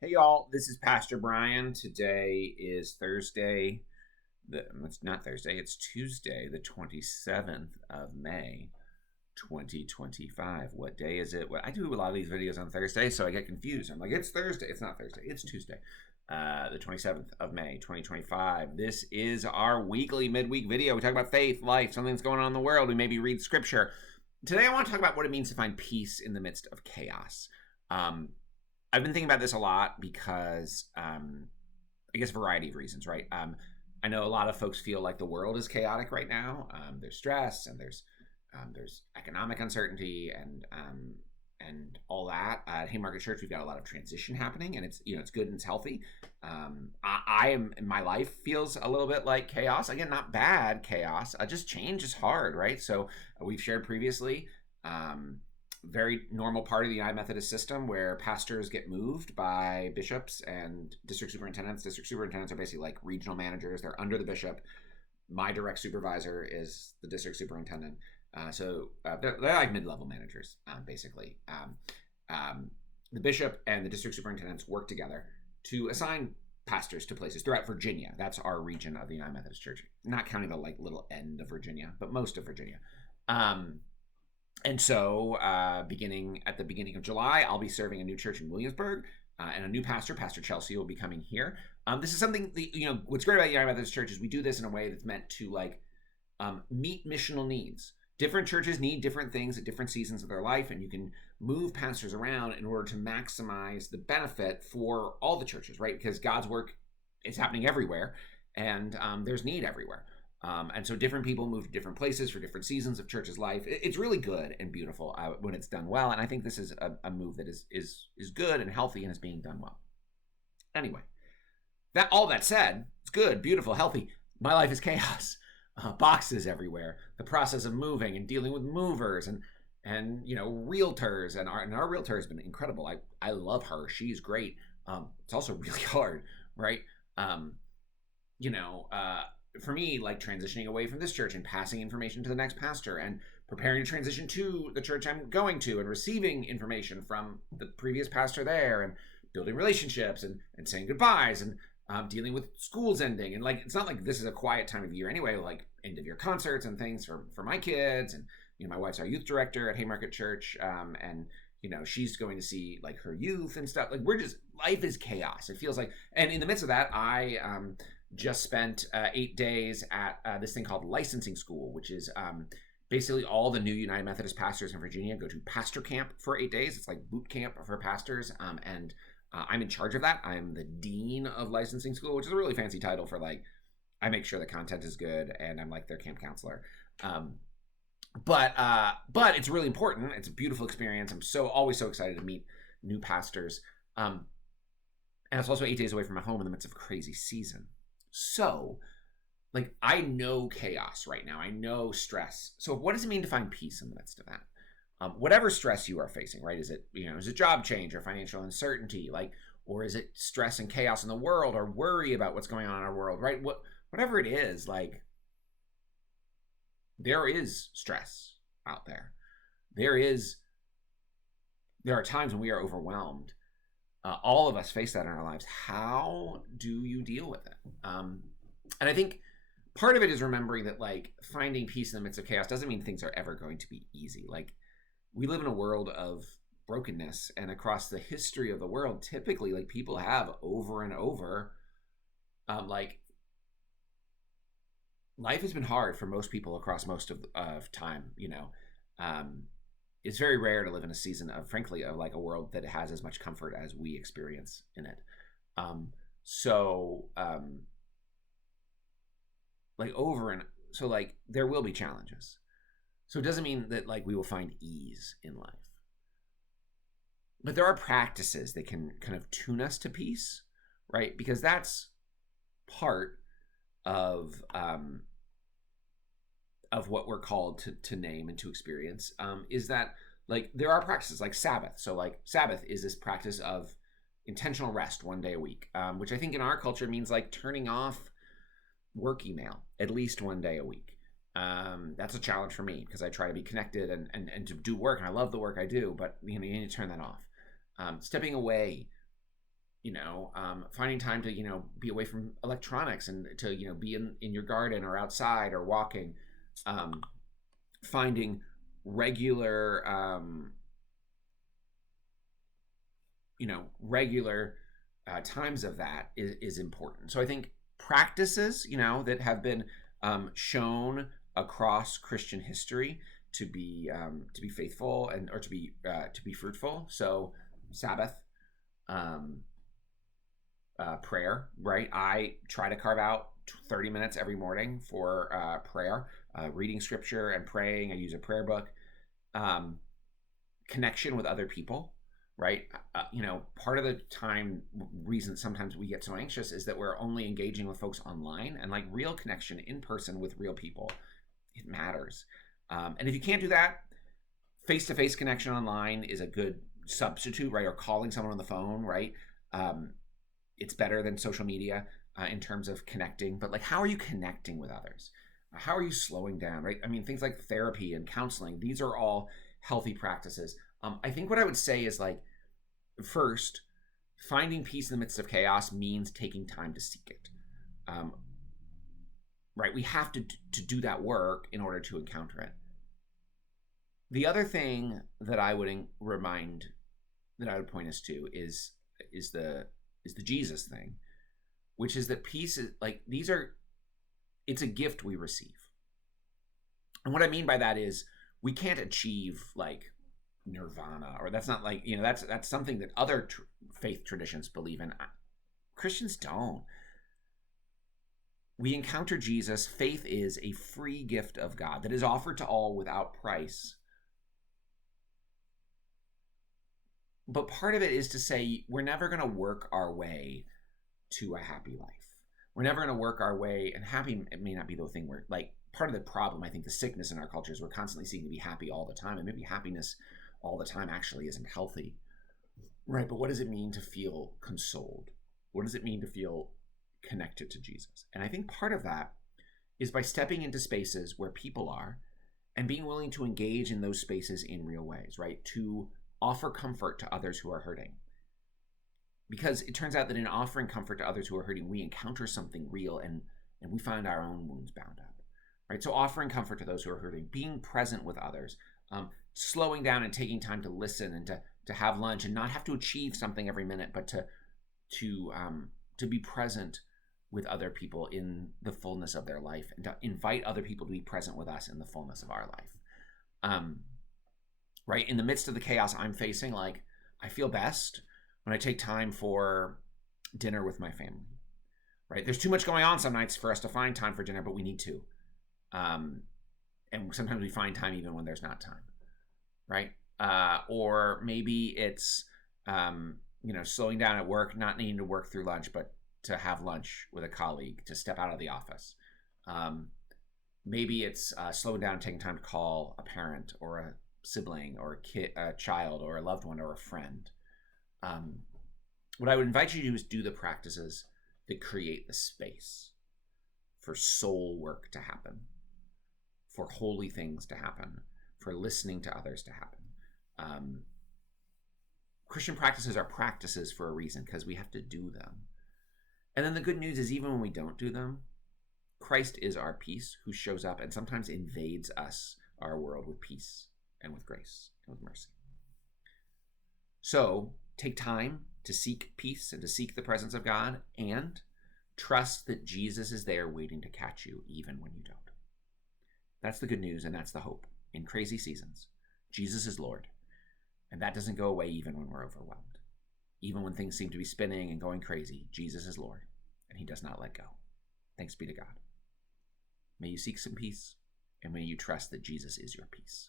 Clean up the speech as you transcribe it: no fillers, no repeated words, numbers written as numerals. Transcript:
Hey y'all, this is Pastor Brian. Today is Thursday. It's not Thursday, it's Tuesday, the 27th of May, 2025. What day is it? Well, I do a lot of these videos on Thursday, so I get confused. I'm like, it's Thursday. It's not Thursday, it's Tuesday, the 27th of May, 2025. This is our weekly midweek video. We talk about faith, life, something that's going on in the world. We maybe read scripture. Today, I want to talk about what it means to find peace in the midst of chaos. I've been thinking about this a lot because I guess a variety of reasons, right? I know a lot of folks feel like the world is chaotic right now. There's stress and there's economic uncertainty and all that. At Haymarket Church, we've got a lot of transition happening, and it's good and it's healthy. I am my life feels a little bit like chaos. Again, not bad chaos. Just change is hard, right? So we've shared previously. Very normal part of the United Methodist system where pastors get moved by bishops and district superintendents. District superintendents are basically like regional managers. They're under the bishop. My direct supervisor is the district superintendent. They're like mid-level managers, basically. The bishop and the district superintendents work together to assign pastors to places throughout Virginia. That's our region of the United Methodist Church, not counting the like little end of Virginia, but most of Virginia. And so, beginning at the beginning of July, I'll be serving a new church in Williamsburg, and a new pastor, Pastor Chelsea, will be coming here. This is something that, what's great about United Methodist Church is we do this in a way that's meant to meet missional needs. Different churches need different things at different seasons of their life, and you can move pastors around in order to maximize the benefit for all the churches, right? Because God's work is happening everywhere, and there's need everywhere. And so different people move to different places for different seasons of church's life. It's really good and beautiful when it's done well. And I think this is a move that is good and healthy and is being done well. Anyway, all that said, it's good, beautiful, healthy. My life is chaos. Boxes everywhere. The process of moving and dealing with movers and realtors. And our realtor has been incredible. I love her. She's great. It's also really hard, right? For me, like transitioning away from this church and passing information to the next pastor and preparing to transition to the church I'm going to and receiving information from the previous pastor there and building relationships and saying goodbyes and dealing with schools ending. And it's not like this is a quiet time of year anyway, like end of year concerts and things for my kids. And, my wife's our youth director at Haymarket Church. And she's going to see like her youth and stuff. Life is chaos. It feels like, and in the midst of that, I just spent 8 days at this thing called licensing school, which is basically all the new United Methodist pastors in Virginia go to pastor camp for 8 days. It's like boot camp for pastors. And I'm in charge of that. I'm the dean of licensing school, which is a really fancy title for I make sure the content is good and I'm like their camp counselor. But it's really important. It's a beautiful experience. I'm always so excited to meet new pastors. And it's also 8 days away from my home in the midst of a crazy season. So, I know chaos right now. I know stress. So what does it mean to find peace in the midst of that? Whatever stress you are facing, right? Is it job change or financial uncertainty, or is it stress and chaos in the world or worry about what's going on in our world, right? Whatever it is, there is stress out there. There are times when we are overwhelmed. All of us face that in our lives. How do you deal with it? And I think part of it is remembering that finding peace in the midst of chaos doesn't mean things are ever going to be easy. We live in a world of brokenness, and across the history of the world, typically people have over and over, life has been hard for most people across most of time. It's very rare to live in a season of, frankly, of a world that has as much comfort as we experience in it. There will be challenges. So it doesn't mean that we will find ease in life. But there are practices that can kind of tune us to peace, right? Because that's part of what we're called to name and to experience, is that there are practices like Sabbath. So Sabbath is this practice of intentional rest 1 day a week, which I think in our culture means turning off work email at least 1 day a week. That's a challenge for me because I try to be connected and to do work, and I love the work I do, but you need to turn that off. Stepping away finding time to, be away from electronics and to, be in your garden or outside or walking. Um, Finding regular, regular times of that is important. So I think practices, that have been shown across Christian history to be faithful and or to be fruitful. So Sabbath, um, prayer, right? I try to carve out 30 minutes every morning for prayer, reading scripture and praying. I use a prayer book. Um, Connection with other people, right? Part of the time reason sometimes we get so anxious is that we're only engaging with folks online, and like real connection in person with real people, it matters. And if you can't do that, face-to-face connection online is a good substitute, right? Or calling someone on the phone, right? Um, it's better than social media in terms of connecting. But like, how are you connecting with others? How are you slowing down, right? I mean, things like therapy and counseling, these are all healthy practices. I think what I would say is like, first, finding peace in the midst of chaos means taking time to seek it. Um, right? We have to do that work in order to encounter it. The other thing that I would that I would point us to is the Jesus thing, which is that peace is like it's a gift we receive. And what I mean by that is we can't achieve like nirvana, or that's not like, that's something that other faith traditions believe in. Christians don't. We encounter Jesus. Faith is a free gift of God that is offered to all without price. But part of it is to say we're never going to work our way to a happy life. We're never going to work our way, and happy may not be the thing we're like. Part of the problem, I think, the sickness in our culture is we're constantly seeking to be happy all the time, and maybe happiness all the time actually isn't healthy, right? But what does it mean to feel consoled? What does it mean to feel connected to Jesus? And I think part of that is by stepping into spaces where people are and being willing to engage in those spaces in real ways, right? To offer comfort to others who are hurting. Because it turns out that in offering comfort to others who are hurting, we encounter something real and we find our own wounds bound up, right? So offering comfort to those who are hurting, being present with others, slowing down and taking time to listen and to have lunch and not have to achieve something every minute, but to be present with other people in the fullness of their life and to invite other people to be present with us in the fullness of our life. Right? In the midst of the chaos I'm facing, like, I feel best when I take time for dinner with my family, right? There's too much going on some nights for us to find time for dinner, but we need to. And sometimes we find time even when there's not time, right? Or maybe it's, slowing down at work, not needing to work through lunch, but to have lunch with a colleague, to step out of the office. Maybe it's slowing down and taking time to call a parent or a sibling or a child or a loved one or a friend. What I would invite you to do is do the practices that create the space for soul work to happen, for holy things to happen, for listening to others to happen. Christian practices are practices for a reason, because we have to do them. And then the good news is, even when we don't do them, Christ is our peace, who shows up and sometimes invades us, our world, with peace and with grace and with mercy. So take time to seek peace and to seek the presence of God, and trust that Jesus is there waiting to catch you even when you don't. That's the good news, and that's the hope. In crazy seasons, Jesus is Lord, and that doesn't go away even when we're overwhelmed. Even when things seem to be spinning and going crazy, Jesus is Lord, and he does not let go. Thanks be to God. May you seek some peace, and may you trust that Jesus is your peace.